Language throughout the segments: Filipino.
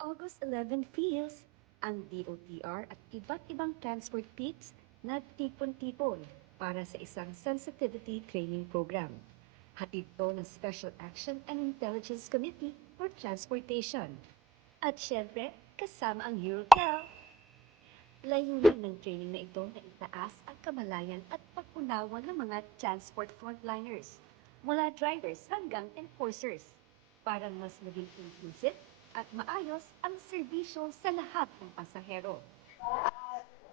August 11 feels ang DOTR at iba't ibang transport peeps nagtipon-tipon para sa isang sensitivity training program. Hatid to ng Special Action and Intelligence Committee for Transportation. At syempre, kasama ang Eurotel. Layunin ng training na ito na itaas ang kamalayan at pag-unawa ng mga transport frontliners, mula drivers hanggang enforcers, para mas maging inclusive at maayos ang serbisyo sa lahat ng pasahero.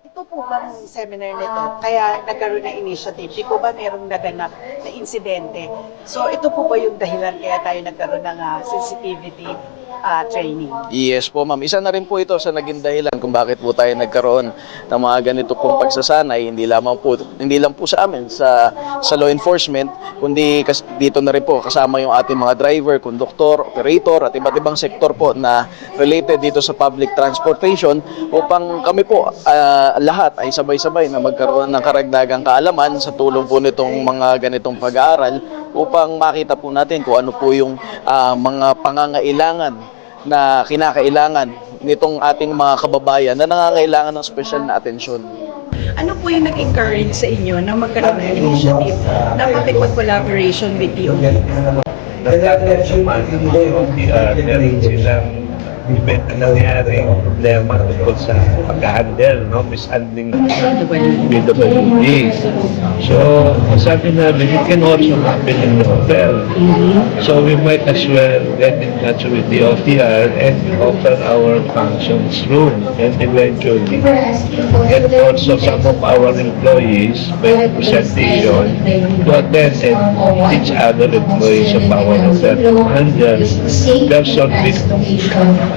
Ito po bang seminar nito? Kaya nagkaroon ng initiative. Di ko ba merong naganap na insidente? So ito po ba yung dahilan kaya tayo nagkaroon ng ah, sensitivity ah, training? Yes po ma'am. Isa na rin po ito sa naging dahilan kung bakit po tayo nagkaroon ng mga ganito pong pagsasanay. Hindi lamang po, hindi lang po sa amin, sa, sa law enforcement, kundi kas, dito na rin po kasama yung ating mga driver, conductor, operator at iba't ibang sektor po na related dito sa public transportation upang kami po ah, lahat ay sabay-sabay na magkaroon ng karagdagang kaalaman sa tulong po nitong mga ganitong pag-aaral upang makita po natin kung ano po yung ah, mga pangangailangan na kinakailangan nitong ating mga kababayan na nangangailangan ng special na atensyon. Ano po yung nag-encourage sa inyo na magkaroon ng initiative na makipag-collaboration with you? Nagkakaroon ng OTR, meron silang na nangyari problema tungkol sa pag-handle, no? mishandling ng PWD. So, sabi namin, it can also happen in the hotel. So, we might as well get in touch with the OTR and offer our functions room and eventually get also some of our employees by presentation to attend and teach other employees of our hotel to handle person with.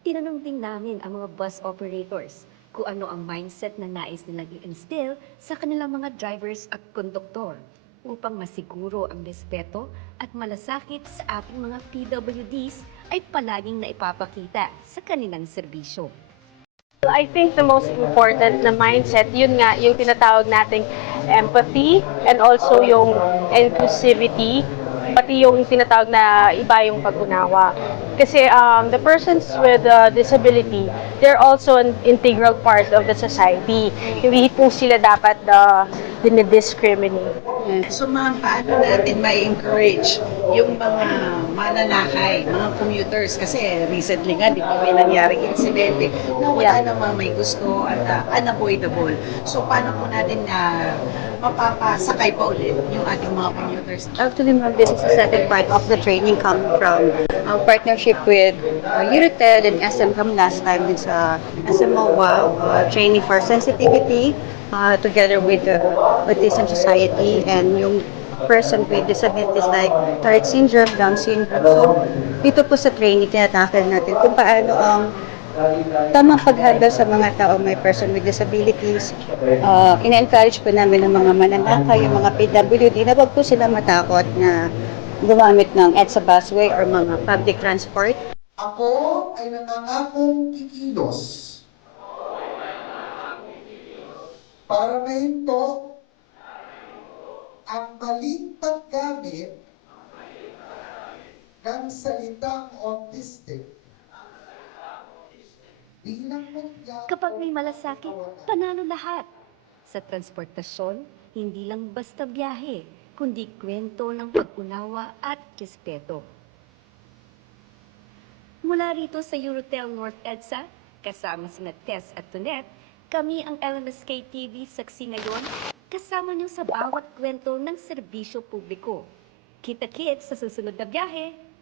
Tinanong din namin ang mga bus operators kung ano ang mindset na nais nilang i-instill sa kanilang mga drivers at konduktor upang masiguro ang respeto at malasakit sa ating mga PWDs ay palaging naipapakita sa kanilang serbisyo. I think the most important na mindset, yun nga, yung tinatawag nating empathy and also yung inclusivity, pati yung tinatawag na iba yung pag-unawa. Kasi um, the persons with uh, disability, they're also an integral part of the society. Hindi po sila dapat uh, dinidiscriminate. So ma'am, paano natin ma-encourage yung mga mananakay, mga commuters? Kasi recently nga, di ba may nangyaring insidente na wala Yeah. namang may gusto at uh, unavoidable. So paano po natin na mapapasakay pa ulit yung ating mga commuters? Actually, ma'am, this is the second part of the training coming from our partnership with uh, Eurotel and SM from last time with sa SMOA uh, training for sensitivity uh, together with the Autism Society and yung person with disabilities like Tourette syndrome, Down syndrome. So, dito po sa training, tinatakal natin kung paano ang tamang pag-handle sa mga tao may person with disabilities. Uh, ina-encourage po namin ng mga mananakay, yung mga PWD, na wag po sila matakot na gumamit ng EDSA busway or mga public transport. Ako ay nangangakong kikilos para mahinto ang maling paggamit ng salitang autistic bilang mangyaring Kapag may malasakit, panalo lahat. Sa transportasyon, hindi lang basta biyahe, kundi kwento ng pag-unawa at respeto. Mula rito sa Eurotel North EDSA, kasama sina Tess at Tonet, kami ang LMSK TV saksi ngayon, kasama niyo sa bawat kwento ng serbisyo publiko. Kita-kits sa susunod na biyahe!